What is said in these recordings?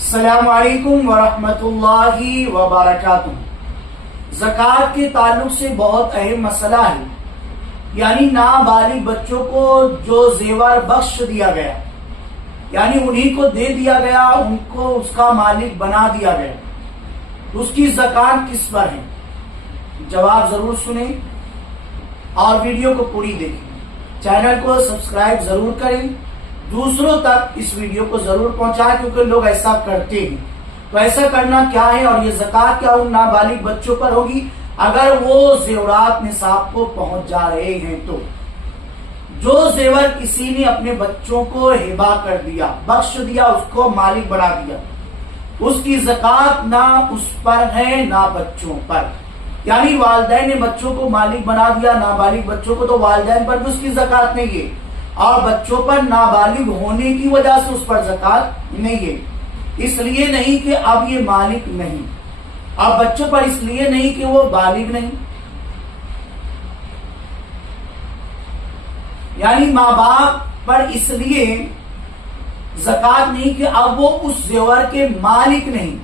السلام علیکم ورحمۃ اللہ وبرکاتہ۔ زکوٰۃ کے تعلق سے بہت اہم مسئلہ ہے، یعنی نابالغ بچوں کو جو زیور بخش دیا گیا، یعنی انہی کو دے دیا گیا، ان کو اس کا مالک بنا دیا گیا، تو اس کی زکوٰۃ کس پر ہے؟ جواب ضرور سنیں اور ویڈیو کو پوری دیکھیں، چینل کو سبسکرائب ضرور کریں، دوسروں تک اس ویڈیو کو ضرور پہنچائیں، کیونکہ لوگ ایسا کرتے ہیں۔ تو ایسا کرنا کیا ہے اور یہ زکوٰۃ کیا ان نابالغ بچوں پر ہوگی اگر وہ زیورات نصاب کو پہنچ جا رہے ہیں؟ تو جو زیور کسی نے اپنے بچوں کو ہبہ کر دیا، بخش دیا، اس کو مالک بنا دیا، اس کی زکوٰۃ نہ اس پر ہے نہ بچوں پر۔ یعنی والدین نے بچوں کو مالک بنا دیا، نابالغ بچوں کو، تو والدین پر بھی اس کی زکوٰۃ نہیں ہے، اور بچوں پر نابالغ ہونے کی وجہ سے اس پر زکوٰۃ نہیں ہے۔ اس لیے نہیں کہ اب یہ مالک نہیں، اب بچوں پر اس لیے نہیں کہ وہ بالغ نہیں، یعنی ماں باپ پر اس لیے زکوٰۃ نہیں کہ اب وہ اس زیور کے مالک نہیں،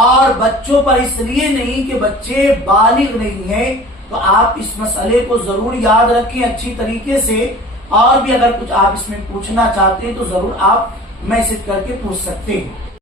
اور بچوں پر اس لیے نہیں کہ بچے بالغ نہیں ہیں۔ تو آپ اس مسئلے کو ضرور یاد رکھیں اچھی طریقے سے، اور بھی اگر کچھ آپ اس میں پوچھنا چاہتے ہیں تو ضرور آپ میسج کر کے پوچھ سکتے ہیں۔